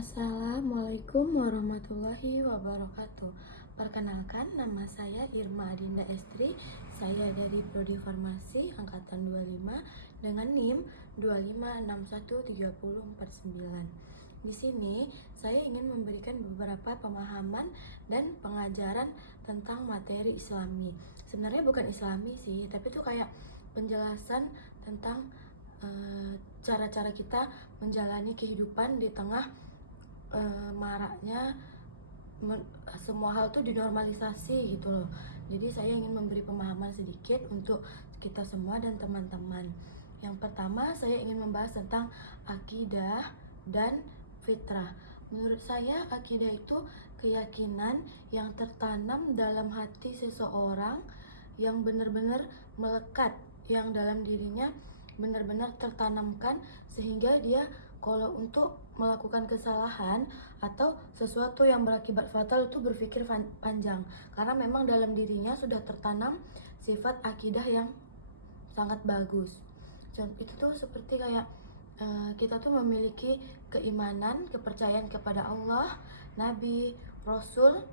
Assalamualaikum warahmatullahi wabarakatuh. Perkenalkan, nama saya Irma Adinda Estri. Saya dari Prodi Farmasi angkatan 25 dengan NIM 256130449. Di sini saya ingin memberikan beberapa pemahaman dan pengajaran tentang materi Islami. Sebenarnya bukan Islami sih, tapi itu kayak penjelasan tentang cara-cara kita menjalani kehidupan di tengah maraknya semua hal tuh dinormalisasi gitu loh. Jadi saya ingin memberi pemahaman sedikit untuk kita semua dan teman-teman. Yang pertama, saya ingin membahas tentang akidah dan fitrah. Menurut saya, akidah itu keyakinan yang tertanam dalam hati seseorang yang benar-benar melekat, yang dalam dirinya benar-benar tertanamkan sehingga dia kalau untuk melakukan kesalahan atau sesuatu yang berakibat fatal itu berpikir panjang, karena memang dalam dirinya sudah tertanam sifat akidah yang sangat bagus. Itu tuh seperti kayak kita tuh memiliki keimanan, kepercayaan kepada Allah, Nabi, Rasul,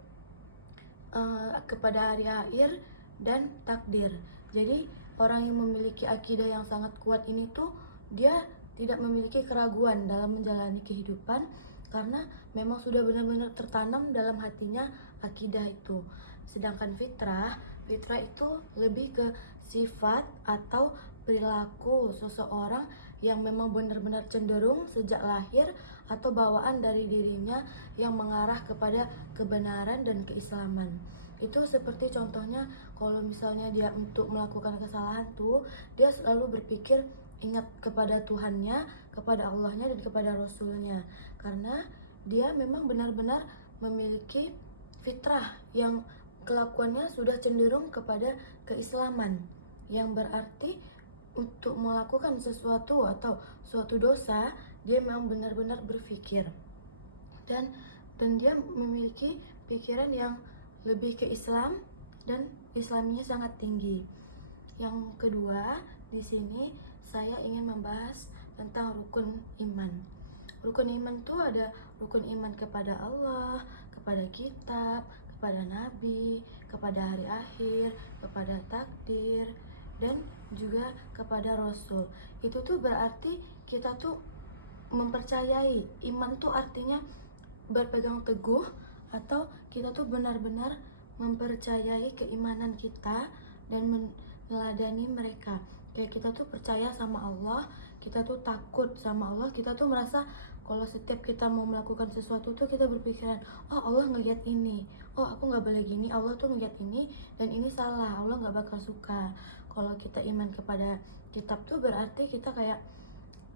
kepada hari akhir dan takdir. Jadi orang yang memiliki akidah yang sangat kuat ini tuh dia tidak memiliki keraguan dalam menjalani kehidupan karena memang sudah benar-benar tertanam dalam hatinya akidah itu. Sedangkan fitrah itu lebih ke sifat atau perilaku seseorang yang memang benar-benar cenderung sejak lahir atau bawaan dari dirinya yang mengarah kepada kebenaran dan keislaman. Itu seperti contohnya kalau misalnya dia untuk melakukan kesalahan tuh dia selalu berpikir ingat kepada Tuhannya, kepada Allahnya dan kepada Rasulnya, karena dia memang benar-benar memiliki fitrah yang kelakuannya sudah cenderung kepada keislaman, yang berarti untuk melakukan sesuatu atau suatu dosa dia memang benar-benar berpikir dan dia memiliki pikiran yang lebih ke Islam dan Islaminya sangat tinggi. Yang kedua, di sini saya ingin membahas tentang rukun iman. Rukun iman itu ada rukun iman kepada Allah, kepada kitab, kepada nabi, kepada hari akhir, kepada takdir, dan juga kepada rasul. Itu tuh berarti kita tuh mempercayai. Iman tuh artinya berpegang teguh atau kita tuh benar-benar mempercayai keimanan kita dan meneladani mereka. Kayak kita tuh percaya sama Allah, kita tuh takut sama Allah, kita tuh merasa kalau setiap kita mau melakukan sesuatu tuh kita berpikiran, oh Allah ngeliat ini, oh aku nggak boleh gini, Allah tuh ngeliat ini dan ini salah, Allah nggak bakal suka. Kalau kita iman kepada kitab tuh berarti kita kayak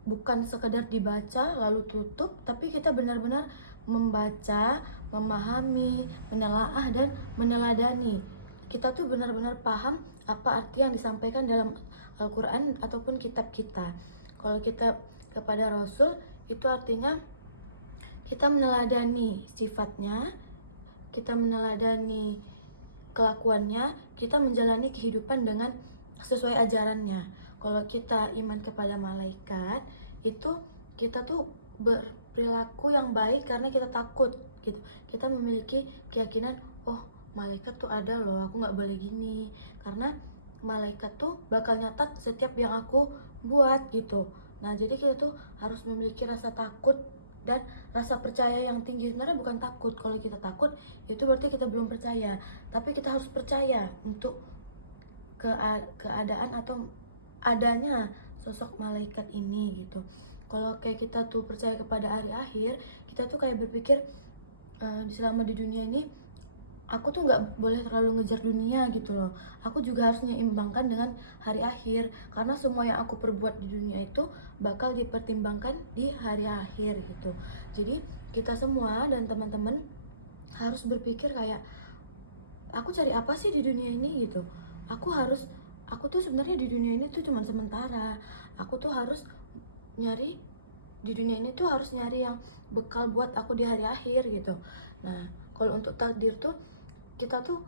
bukan sekedar dibaca lalu tutup, tapi kita benar-benar membaca, memahami, menelaah dan meneladani. Kita tuh benar-benar paham apa arti yang disampaikan dalam Al-Quran ataupun kitab kita. Kalau kita kepada Rasul itu artinya kita meneladani sifatnya, kita meneladani kelakuannya, kita menjalani kehidupan dengan sesuai ajarannya. Kalau kita iman kepada malaikat, itu kita tuh berperilaku yang baik karena kita takut gitu. Kita memiliki keyakinan, oh malaikat tuh ada loh, aku nggak boleh gini, karena malaikat tuh bakal nyatat setiap yang aku buat gitu. Nah jadi kita tuh harus memiliki rasa takut dan rasa percaya yang tinggi. Sebenarnya bukan takut, kalau kita takut itu berarti kita belum percaya, tapi kita harus percaya untuk keadaan atau adanya sosok malaikat ini gitu. Kalau kayak kita tuh percaya kepada hari akhir, kita tuh kayak berpikir selama di dunia ini aku tuh nggak boleh terlalu ngejar dunia gitu loh. Aku juga harus menyeimbangkan dengan hari akhir, karena semua yang aku perbuat di dunia itu bakal dipertimbangkan di hari akhir gitu. Jadi kita semua dan teman-teman harus berpikir kayak aku cari apa sih di dunia ini gitu. Aku tuh sebenarnya di dunia ini tuh cuma sementara. Aku tuh harus nyari di dunia ini tuh harus nyari yang bekal buat aku di hari akhir gitu. Nah, kalau untuk takdir tuh kita tuh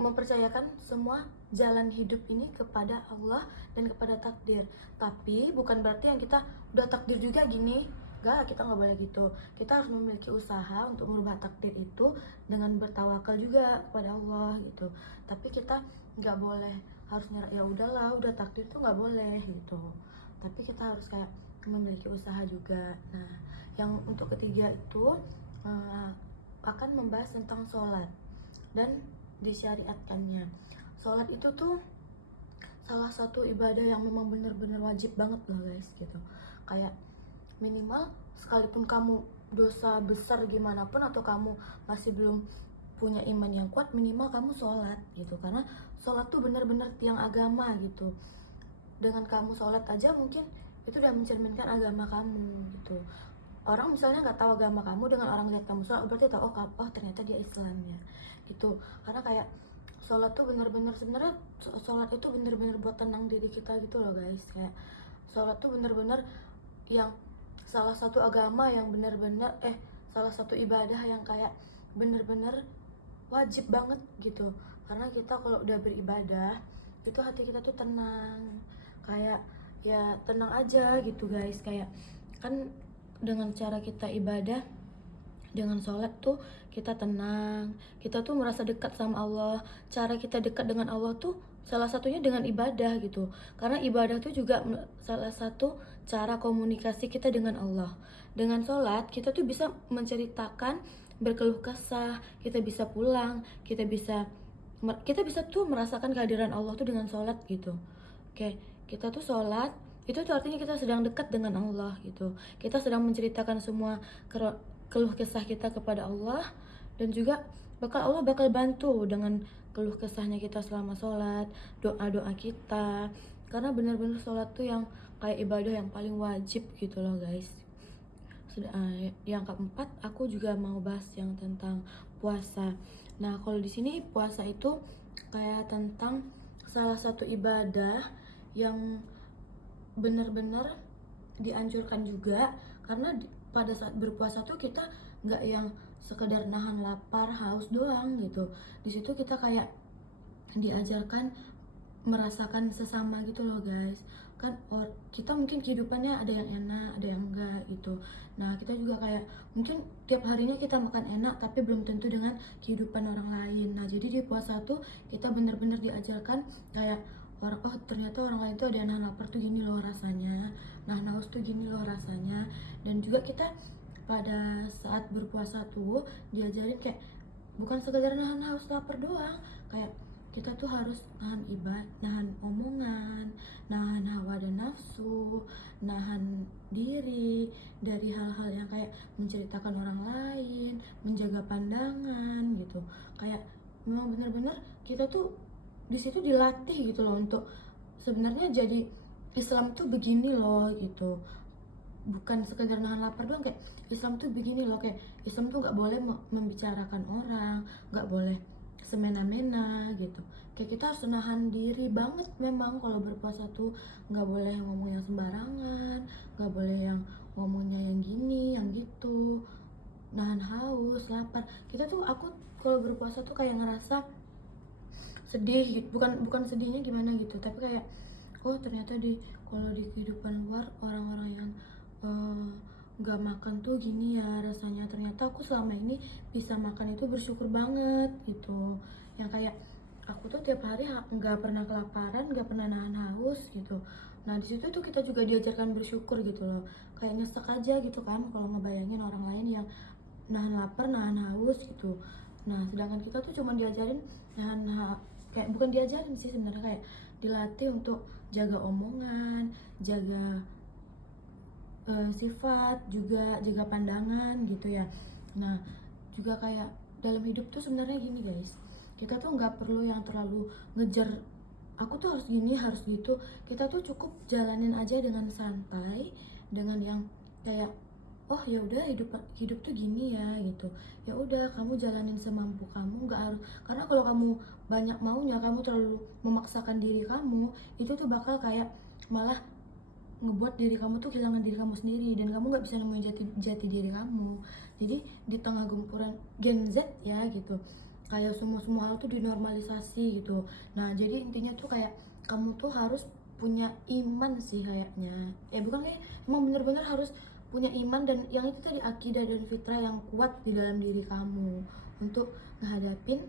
mempercayakan semua jalan hidup ini kepada Allah dan kepada takdir. Tapi bukan berarti yang kita udah takdir juga gini, Enggak, kita nggak boleh gitu. Kita harus memiliki usaha untuk merubah takdir itu dengan bertawakal juga kepada Allah gitu. Tapi kita nggak boleh harus nyerah, ya udahlah, udah takdir tuh nggak boleh gitu. Tapi kita harus kayak memiliki usaha juga. Nah, yang untuk ketiga itu eh, akan membahas tentang sholat dan disyariatkannya. Sholat itu tuh salah satu ibadah yang memang bener-bener wajib banget loh guys gitu. Kayak minimal sekalipun kamu dosa besar gimana pun atau kamu masih belum punya iman yang kuat, minimal kamu sholat gitu. Karena sholat tuh bener-bener tiang agama gitu. Dengan kamu sholat aja mungkin itu udah mencerminkan agama kamu gitu. Orang misalnya nggak tahu agama kamu, dengan orang lihat kamu sholat berarti tahu, oh ternyata dia Islam ya gitu. Karena kayak sholat tuh bener-bener, sebenarnya sholat itu bener-bener buat tenang diri kita gitu loh guys. Kayak sholat tuh bener-bener yang salah satu agama yang bener-bener salah satu ibadah yang kayak bener-bener wajib banget gitu. Karena kita kalau udah beribadah itu hati kita tuh tenang, kayak ya tenang aja gitu guys. Kayak kan dengan cara kita ibadah, dengan sholat tuh kita tenang, kita tuh merasa dekat sama Allah. Cara kita dekat dengan Allah tuh salah satunya dengan ibadah gitu. Karena ibadah tuh juga salah satu cara komunikasi kita dengan Allah. Dengan sholat kita tuh bisa menceritakan, berkeluh kesah, kita bisa pulang, kita bisa tuh merasakan kehadiran Allah tuh dengan sholat gitu. Oke, kita tuh sholat itu tuh artinya kita sedang dekat dengan Allah gitu. Kita sedang menceritakan semua keluh kesah kita kepada Allah, dan juga Allah bakal bantu dengan keluh kesahnya kita selama sholat, doa-doa kita. Karena benar-benar sholat tuh yang kayak ibadah yang paling wajib gitu loh guys. Yang keempat, aku juga mau bahas yang tentang puasa. Nah, kalau di sini puasa itu kayak tentang salah satu ibadah yang benar-benar dianjurkan juga. Karena pada saat berpuasa tuh kita nggak yang sekedar nahan lapar, haus doang gitu. Di situ kita kayak diajarkan merasakan sesama gitu loh guys. Kan kita mungkin kehidupannya ada yang enak, ada yang enggak gitu. Nah, kita juga kayak mungkin tiap harinya kita makan enak tapi belum tentu dengan kehidupan orang lain. Nah, jadi di puasa tuh kita bener-bener diajarkan kayak ternyata orang lain tuh ada yang nahan lapar tuh gini loh rasanya, nahan haus tuh gini loh rasanya. Dan juga kita pada saat berpuasa tuh diajarin kayak bukan sekedar nahan haus lapar doang, kayak kita tuh harus nahan omongan, nahan hawa dan nafsu, nahan diri dari hal-hal yang kayak menceritakan orang lain, menjaga pandangan gitu. Kayak memang benar-benar kita tuh di situ dilatih gitu loh untuk sebenarnya jadi Islam tuh begini loh gitu. Bukan sekedar nahan lapar doang, kayak Islam tuh begini loh, kayak Islam tuh nggak boleh membicarakan orang, nggak boleh semena-mena gitu. Kayak kita harus nahan diri banget memang kalau berpuasa tuh. Nggak boleh ngomong yang sembarangan, nggak boleh yang ngomongnya yang gini yang gitu. Nahan haus, lapar. Aku kalau berpuasa tuh kayak ngerasa sedih gitu. Bukan sedihnya gimana gitu, tapi kayak oh ternyata kalau di kehidupan luar orang-orang yang nggak makan tuh gini ya rasanya. Ternyata aku selama ini bisa makan itu bersyukur banget gitu. Yang kayak aku tuh tiap hari nggak pernah kelaparan, nggak pernah nahan haus gitu. Nah di situ tuh kita juga diajarkan bersyukur gitu loh. Kayak nyesek aja gitu kan kalau ngebayangin orang lain yang nahan lapar, nahan haus gitu. Nah sedangkan kita tuh cuma diajarin kayak bukan diajarin sih sebenarnya, kayak dilatih untuk jaga omongan, jaga sifat, juga jaga pandangan gitu ya. Nah juga kayak dalam hidup tuh sebenarnya gini guys, kita tuh nggak perlu yang terlalu ngejar aku tuh harus gini harus gitu. Kita tuh cukup jalanin aja dengan santai, dengan yang kayak oh ya udah hidup tuh gini ya gitu. Ya udah kamu jalanin semampu kamu, nggak harus, karena kalau kamu banyak maunya, kamu terlalu memaksakan diri kamu, itu tuh bakal kayak malah ngebuat diri kamu tuh kehilangan diri kamu sendiri, dan kamu nggak bisa nemuin jati diri kamu. Jadi di tengah gempuran Gen Z ya gitu, kayak semua hal tuh dinormalisasi gitu. Nah jadi intinya tuh kayak kamu tuh harus punya iman sih kayaknya, ya bukan kayak emang bener-bener harus punya iman dan yang itu tadi akidah dan fitrah yang kuat di dalam diri kamu untuk menghadapin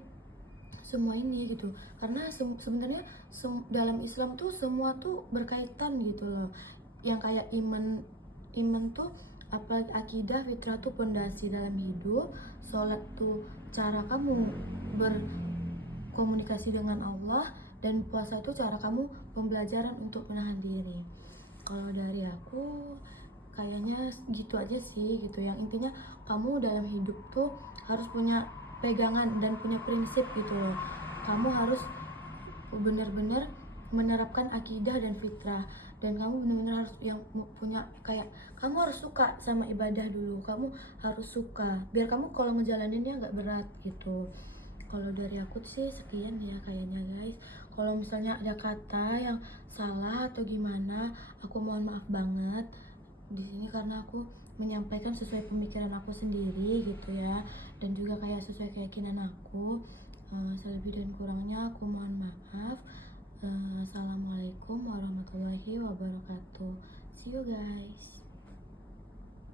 semua ini gitu. Karena sebenarnya dalam Islam tuh semua tuh berkaitan gitu loh. Yang kayak iman tuh apalagi akidah, fitrah tuh pondasi dalam hidup, sholat tuh cara kamu berkomunikasi dengan Allah, dan puasa itu cara kamu pembelajaran untuk menahan diri. Kalau dari aku kayaknya gitu aja sih gitu. Yang intinya kamu dalam hidup tuh harus punya pegangan dan punya prinsip gitu loh. Kamu harus benar-benar menerapkan akidah dan fitrah, dan kamu benar-benar harus yang punya kayak kamu harus suka sama ibadah dulu. Kamu harus suka biar kamu kalau ngejalaninnya nggak berat gitu. Kalau dari aku sih sekian ya kayaknya guys. Kalau misalnya ada kata yang salah atau gimana, aku mohon maaf banget di sini karena aku menyampaikan sesuai pemikiran aku sendiri gitu ya, dan juga kayak sesuai keyakinan aku. Selebih dan kurangnya aku mohon maaf. Assalamualaikum warahmatullahi wabarakatuh. See you guys.